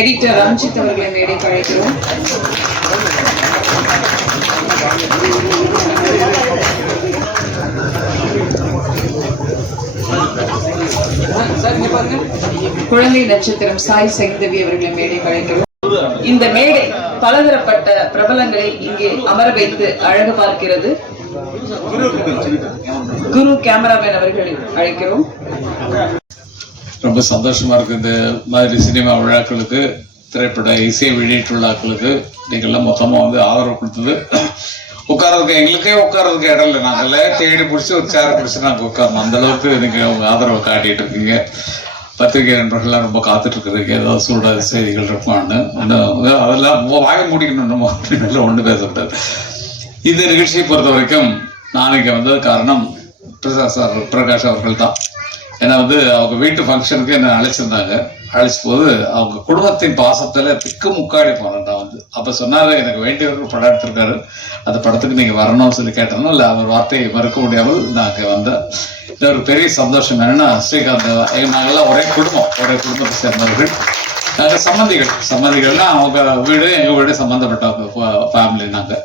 Editor Ranjith அவர்களை மேடைக்கு அழைக்கிறோம். குழந்தை நட்சத்திரம் சாய் சைந்தவி அவர்களை மேடைக்கு அழைக்கிறோம். இந்த மேடை பலதரப்பட்ட பிரபலங்களை இங்கே அமர வைத்து அழகு பார்க்கிறது. குரு கேமராமேன் அவர்களை அழைக்கிறோம். ரொம்ப சந்தோஷமா இருக்கு. இந்த மாதிரி சினிமா விழாக்களுக்கு, திரைப்பட இசை வெளியீட்டு விழாக்களுக்கு நீங்கள்லாம் மொத்தமா வந்து ஆதரவு கொடுத்தது. உட்கார்றதுக்கு எங்களுக்கே உட்கார்றதுக்கு இடம் இல்லை. நாங்கள்லாம் தேடி பிடிச்சி ஒரு சேரை பிடிச்சி நாங்கள் உட்காரணும். அந்த அளவுக்கு நீங்க உங்க ஆதரவை காட்டிட்டு இருக்கீங்க. பத்திரிகை நண்பர்கள்லாம் ரொம்ப காத்துட்டு இருக்கிறதுக்கு ஏதாவது சூடாத செய்திகள் இருப்பான்னு அதெல்லாம் வாய மூடிக்கணும் நம்ம அப்படின்னு ஒன்று பேசக்கூடாது. இந்த நிகழ்ச்சியை பொறுத்த வரைக்கும் நான் இங்கே வந்தது காரணம் பிரகாஷ் அவர்கள் தான். ஏன்னா வந்து அவங்க வீட்டு ஃபங்க்ஷனுக்கு என்ன அழைச்சிருந்தாங்க. அழைச்ச போது அவங்க குடும்பத்தின் பாசத்துல திக்கு முக்காடி போனேன். நான் வந்து அப்ப சொன்னாரு, எனக்கு வேண்டியவர்கள் படம் எடுத்திருக்காரு, அந்த படத்துக்கு நீங்க வரணும்னு சொல்லி கேட்டோம். இல்லை அவர் வார்த்தையை மறுக்க முடியாமல் நாங்கள் வந்தேன். இது ஒரு பெரிய சந்தோஷம். என்னன்னா ஸ்ரீகாந்த் நாங்கெல்லாம் ஒரே குடும்பத்தை சேர்ந்தவர்கள். நாங்கள் சம்மந்திகள்னா அவங்க வீடு எங்க வீடு சம்பந்தப்பட்ட ஃபேமிலி. நாங்கள்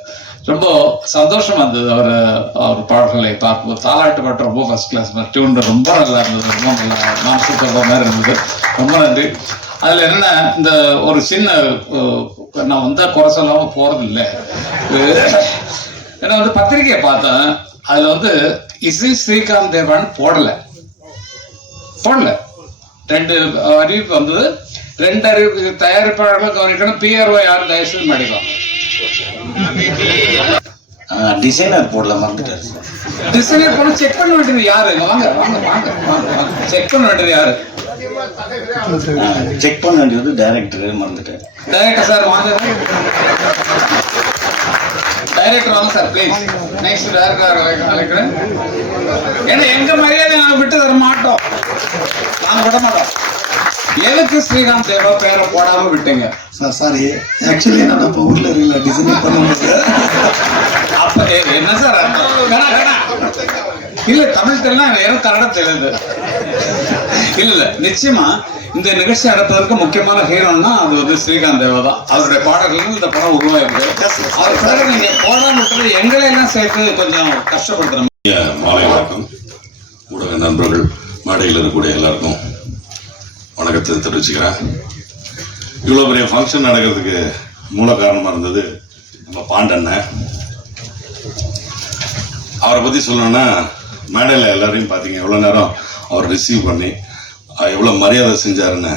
ரொம்ப சந்தோஷமா இருந்தது அவர் பாடல்களை பார்க்கும்போது. தாலாட்டு பாட்டு ரொம்ப ஃபர்ஸ்ட் கிளாஸ், டியூன் ரொம்ப நல்லா இருந்தது, ரொம்ப நல்லா மாம்சப்படுற மாதிரி இருந்தது. ரொம்ப நன்றி. அதுல என்னன்னா, இந்த ஒரு சின்ன நான் வந்தா குறை சொல்லாம போறது இல்லை. ஏன்னா வந்து பத்திரிகையை பார்த்தேன், அதுல வந்து இசை ஸ்ரீகாந்த் தேவான்னு போடல. 2 அறிவிப்பு வந்தது. 2 அறிவிப்பு தயாரிப்பாளர்களும் கவனிக்கணும். PRO யாரும் தயவுசெய்து நடிக்கலாம். டிசைனர் போடல, மறந்துட்டாரு. டிசைனர் போட செக் பண்ண வேண்டியது யாரு? வாங்க செக் பண்ண வேண்டியது யாரு? செக் பண்ண வேண்டியது டைரக்டர், மறந்துட்டாரு. டைரக்டர் சார் வாங்க. டைரக்டர் வாங்க சார் ப்ளீஸ். நெக்ஸ்ட் டைரக்டர் அழைக்கிறேன். ஏன்னா எங்க மரியாதை நாங்கள் விட்டு தர மாட்டோம், நாங்கள் விட மாட்டோம். எதுக்கு ஸ்ரீகாந்த் தேவா பேரை போடாம விட்டீங்க சார்? சாரி, ஆக்சுவலி நான் இப்போ ஊர்ல இருக்கல, டிசைன் பண்ண முடியல. அப்ப என்ன சார் இல்ல தமிழ் தெரியல, எனக்கு கன்னடம் தெரியுது. இல்ல நிச்சயமா இந்த நிகழ்ச்சி நடப்பதற்கு முக்கியமான ஹீரோன்னா அது வந்து ஸ்ரீகாந்த் தேவா தான். அவருடைய பாடல்கள் இந்த படம் உருவாயிருக்கு. அவர் பேரை நீங்க போடாம விட்டு எங்களை எல்லாம் சேர்த்து கொஞ்சம் கஷ்டப்படுத்துறோம். மாலை வணக்கம். ஊடக நண்பர்கள், மேடையில் இருக்கக்கூடிய எல்லாருக்கும் வணக்கத்தை தெரிவிச்சுக்கிறேன். இவ்வளோ பெரிய ஃபங்க்ஷன் நடக்கிறதுக்கு மூல காரணமாக இருந்தது நம்ம பாண்டண்ணன். அவரை பற்றி சொல்லணும்னா, மேடையில் எல்லாரையும் பார்த்தீங்க எவ்வளோ நேரம் அவர் ரிசீவ் பண்ணி எவ்வளோ மரியாதை செஞ்சாருன்னு.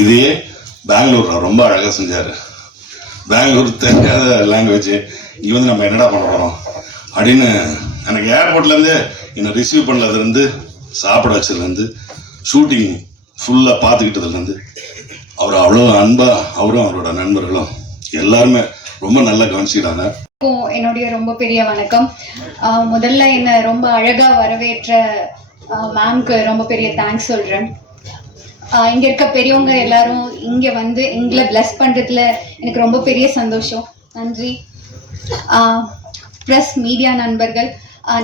இதையே பெங்களூர் ரொம்ப அழகாக செஞ்சார். பெங்களூர் தெரியாத லாங்குவேஜ், இங்கே வந்து நம்ம என்னடா பண்ண போகிறோம் அப்படின்னு எனக்கு ஏர்போர்ட்லேருந்து என்னை ரிசீவ் பண்ணதுலேருந்து, சாப்பிட வச்சதுலேருந்து, ஷூட்டிங் ஃபுல்லாக பார்த்துக்கிட்டதுலேருந்து அவர் அவ்வளோ அன்பாக, அவரும் அவரோட நண்பர்களும் எல்லாருமே ரொம்ப நல்லா கவனிச்சுக்கிறாங்க. என்னுடைய ரொம்ப பெரிய வணக்கம். முதல்ல என்னை ரொம்ப அழகா வரவேற்ற மேம்க்கு ரொம்ப பெரிய தேங்க்ஸ் சொல்றேன். இங்க இருக்க பெரியவங்க எல்லாரும் இங்க வந்து எங்களை பிளஸ் பண்றதுல எனக்கு ரொம்ப பெரிய சந்தோஷம். நன்றி. ப்ரெஸ் மீடியா நண்பர்கள்,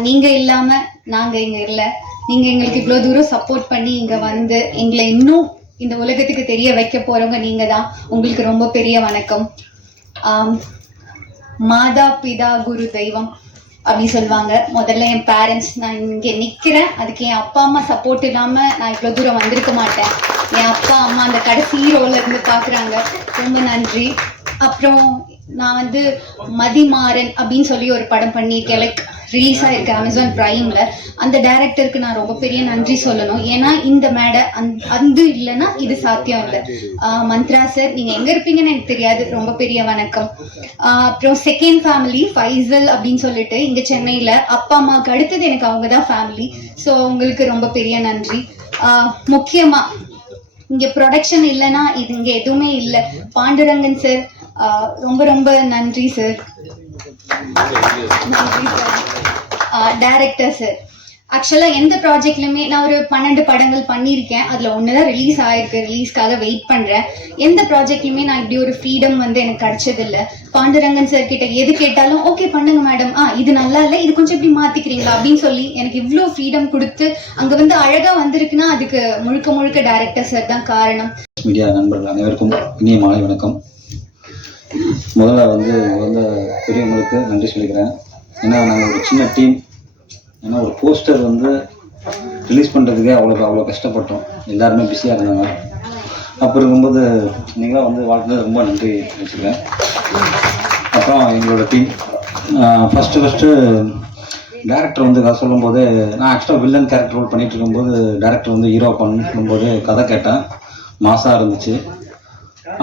நீங்க இல்லாம நாங்க இங்க இல்லை. நீங்க எங்களுக்கு இவ்வளோ தூரம் சப்போர்ட் பண்ணி இங்க வந்து எங்களை இன்னும் இந்த உலகத்துக்கு தெரிய வைக்க போறவங்க நீங்க தான். உங்களுக்கு ரொம்ப பெரிய வணக்கம். மாதா பிதா குரு தெய்வம் அப்படி சொல்லுவாங்க. முதல்ல என் பேரண்ட்ஸ், நான் இங்கே நிற்கிறேன், அதுக்கு என் அப்பா அம்மா சப்போர்ட் இல்லாமல் நான் இவ்வளோ தூரம் வந்திருக்க மாட்டேன். என் அப்பா அம்மா அந்த கடைசி ரோல இருந்து பார்க்குறாங்க, ரொம்ப நன்றி. அப்புறம் நான் வந்து மதிமாறன் அப்படின்னு சொல்லி ஒரு படம் பண்ணியிருக்கேன், லைக் ரிலீஸ் ஆயிருக்கு அமேசான் பிரைம்ல. அந்த டைரக்டருக்கு நான் ரொம்ப பெரிய நன்றி சொல்லணும். ஏன்னா இந்த மேடை அது இல்லைன்னா இது சாத்தியம் இல்லை. மந்த்ரா சார், நீங்க எங்க இருப்பீங்கன்னு எனக்கு தெரியாது, ரொம்ப பெரிய வணக்கம். அப்புறம் செகண்ட் ஃபேமிலி ஃபைசல் அப்படின்னு சொல்லிட்டு இங்க சென்னையில அப்பா அம்மாவுக்கு அடுத்தது எனக்கு அவங்க தான் ஃபேமிலி. ஸோ உங்களுக்கு ரொம்ப பெரிய நன்றி. முக்கியமா இங்க ப்ரொடக்ஷன் இல்லைன்னா இது இங்க எதுவுமே இல்லை. பாண்டுரங்கன் சார், ரொம்ப ரொம்ப நன்றி சார். டைரக்டர் சார், ஆக்சுவலாக எந்த ப்ராஜெக்ட்லையுமே நான் ஒரு 12 படங்கள் பண்ணியிருக்கேன். அதில் ஒன்று தான் ரிலீஸ் ஆகிருக்கு, ரிலீஸ்க்காக வெயிட் பண்ணுறேன். எந்த ப்ராஜெக்ட்லையுமே நான் இப்படி ஒரு ஃப்ரீடம் வந்து எனக்கு கிடைச்சதில்லை. பாண்டுரங்கன் சார் கிட்ட எது கேட்டாலும் ஓகே பண்ணுங்க மேடம், இது நல்லா இல்லை, இது கொஞ்சம் இப்படி மாற்றிக்கிறீங்களா அப்படின்னு சொல்லி எனக்கு இவ்வளோ ஃப்ரீடம் கொடுத்து அங்கே வந்து அழகாக வந்திருக்குன்னா அதுக்கு முழுக்க முழுக்க டைரக்டர் சார் தான் காரணம். மீடியா நண்பர்கள் அனைவருக்கும் இனிய மாலை வணக்கம். முதல்ல வந்த பெரியவங்களுக்கு நன்றி சொல்லிக்கிறேன். ஏன்னா நாங்கள் ஒரு சின்ன டீம். ஏன்னா ஒரு போஸ்டர் ரிலீஸ் பண்ணுறதுக்கே அவ்வளோ கஷ்டப்பட்டோம். எல்லாருமே பிஸியாக இருந்தாங்க. அப்போ இருக்கும்போது நீங்களாம் வாழ்த்துறது ரொம்ப நன்றி வச்சுக்கிறேன். அப்புறம் எங்களோட டீம் ஃபஸ்ட்டு டேரக்டர் சொல்லும்போது நான் ஆக்சுவலாக வில்லன் கேரக்டர் ரோல் பண்ணிகிட்டு இருக்கும்போது டேரக்டர் ஹீரோ பண்ணும்போது கதை கேட்டேன். மாசாக இருந்துச்சு.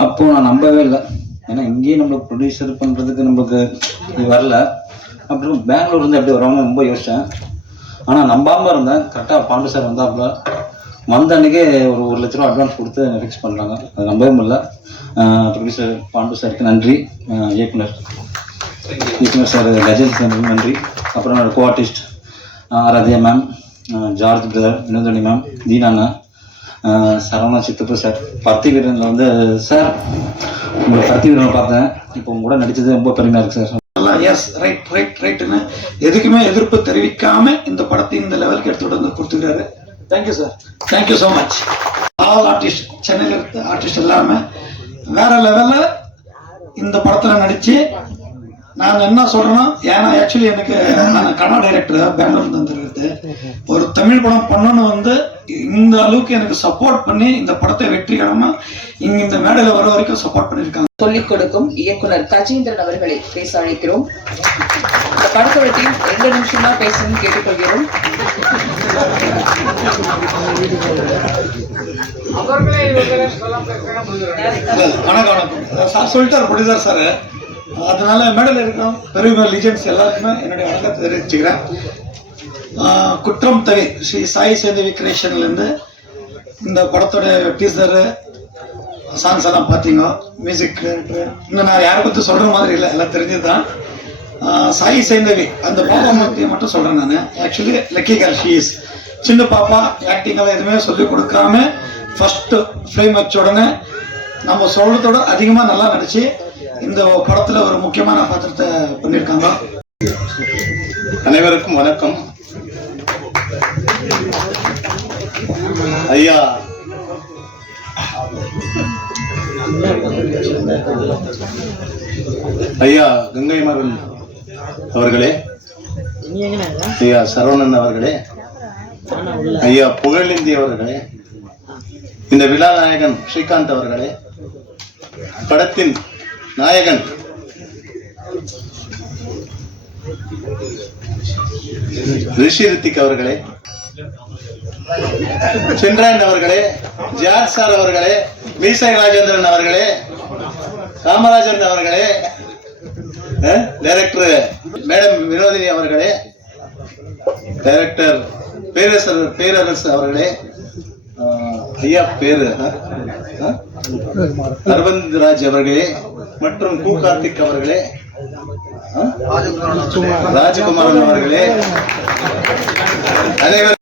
அப்போது நான் நம்பவே இல்லை. ஏன்னா இங்கேயும் நம்மளுக்கு ப்ரொடியூசர் பண்ணுறதுக்கு நமக்கு இது வரல. அப்புறம் பெங்களூர் எப்படி வருவாங்க ரொம்ப யோசித்தேன். ஆனால் நம்பாமல் இருந்தேன். கரெக்டாக பாண்டு சார் வந்தாப்புல வந்த அன்றைக்கே ஒரு ₹1,00,000 அட்வான்ஸ் கொடுத்து ஃபிக்ஸ் பண்ணுறாங்க. அது நம்பவே முடியல. ப்ரொடியூசர் பாண்டு சாருக்கு நன்றி. இயக்குனர் சார் கஜேந்திர சார் நன்றி. அப்புறம் co artist Aradhya ma'am, George brother, Vinodhini ma'am, தீனாண்ணா, சரவணா சித்தப்பு சார், பருத்தி வீரனில் சார் உங்கள் பருத்தி வீரனை பார்த்தேன். இப்போ உங்க கூட நடித்தது ரொம்ப பெருமையாக இருக்குது சார். எஸ் ரைட்டுன்னு எதுக்குமே எதிர்ப்பு தெரிவிக்காம இந்த படத்தை இந்த லெவலுக்கு எடுத்துட்டு கொடுத்துக்கிறாரு. Thank you sir, thank you so much. All artist, சென்னையில் இருக்க ஆர்டிஸ்ட் எல்லாமே வேற லெவலில் இந்த படத்தில் நடித்து நான் என்ன சொல்றேன்னா, ஏன்னா ஆக்சுவலி எனக்கு நான் கன்னட டைரக்டர் பெங்களூர்ல வந்துருக்குது. ஒரு தமிழ் படம் பண்ணணும்னு இந்த அளவுக்கு எனக்கு சப்போர்ட் பண்ணி இந்த படத்தை வெற்றிகரமா இங்க இந்த மேடையில வர வரைக்கும் சப்போர்ட் பண்ணிருக்காங்க. சொல்லிக் கொடுக்கும் இயக்குனர் கஜேந்திரன் அவர்களை பேச அழைக்கிறோம். இந்த படத்தோட டீம் 2 நிமிஷம் தான் பேசணும்னு கேட்டுக்கொள்கிறோம். வணக்கம் சொல்லிட்டார் ப்ரொடியூசர் சார். அதனால மேடையில் இருக்கிறோம் பெரிய லீஜெண்ட்ஸ் எல்லாருக்குமே என்னுடைய வணக்கத்தை தெரிவிச்சுக்கிறேன். குற்றம் தவி ஸ்ரீ சாய் சேந்தவி கிரியேஷன்லேருந்து இந்த படத்தோட டீசரு சாங்ஸ் எல்லாம் பார்த்தீங்க. மியூசிக் டைரக்டர் இன்னும் நான் யாரை பற்றி சொல்கிற மாதிரி இல்லை, எல்லாம் தெரிஞ்சது தான். சாய் சேந்தவி அந்த பாப்பா பற்றியை மட்டும் சொல்கிறேன் நான். Actually lucky girl she is. சின்ன பாப்பா ஆக்டிங்கெல்லாம் எதுவுமே சொல்லிக் கொடுக்காம ஃபஸ்ட்டு ஃப்ரேம் வச்ச உடனே நம்ம சொல்கிறதோட அதிகமாக நல்லா நடிச்சு இந்த படத்துல ஒரு முக்கியமான பாத்திரத்தை பண்ணியிருக்காங்க. அனைவருக்கும் வணக்கம். ஐயா கங்கை மருள் அவர்களே, ஐயா சரவணன் அவர்களே, ஐயா புகழேந்தி அவர்களே, இந்த விழா நாயகன் ஸ்ரீகாந்த் அவர்களே, படத்தின் நாயகன் ரிஷி ரித்திக் அவர்களே, சிம்ரான் அவர்களே, ஜார்ஜ் சார் அவர்களே, மீசை ராஜேந்திரன் அவர்களே, காமராஜன் அவர்களே, டைரக்டர் மேடம் வினோதினி அவர்களே, டைரக்டர் பேரரசு அவர்களே, ஐயா பேரு அரவிந்த் ராஜ் அவர்களே மற்றும் கு கார்த்திக் அவர்களே, ராஜகுமாரன் அவர்களே, அனைவரும்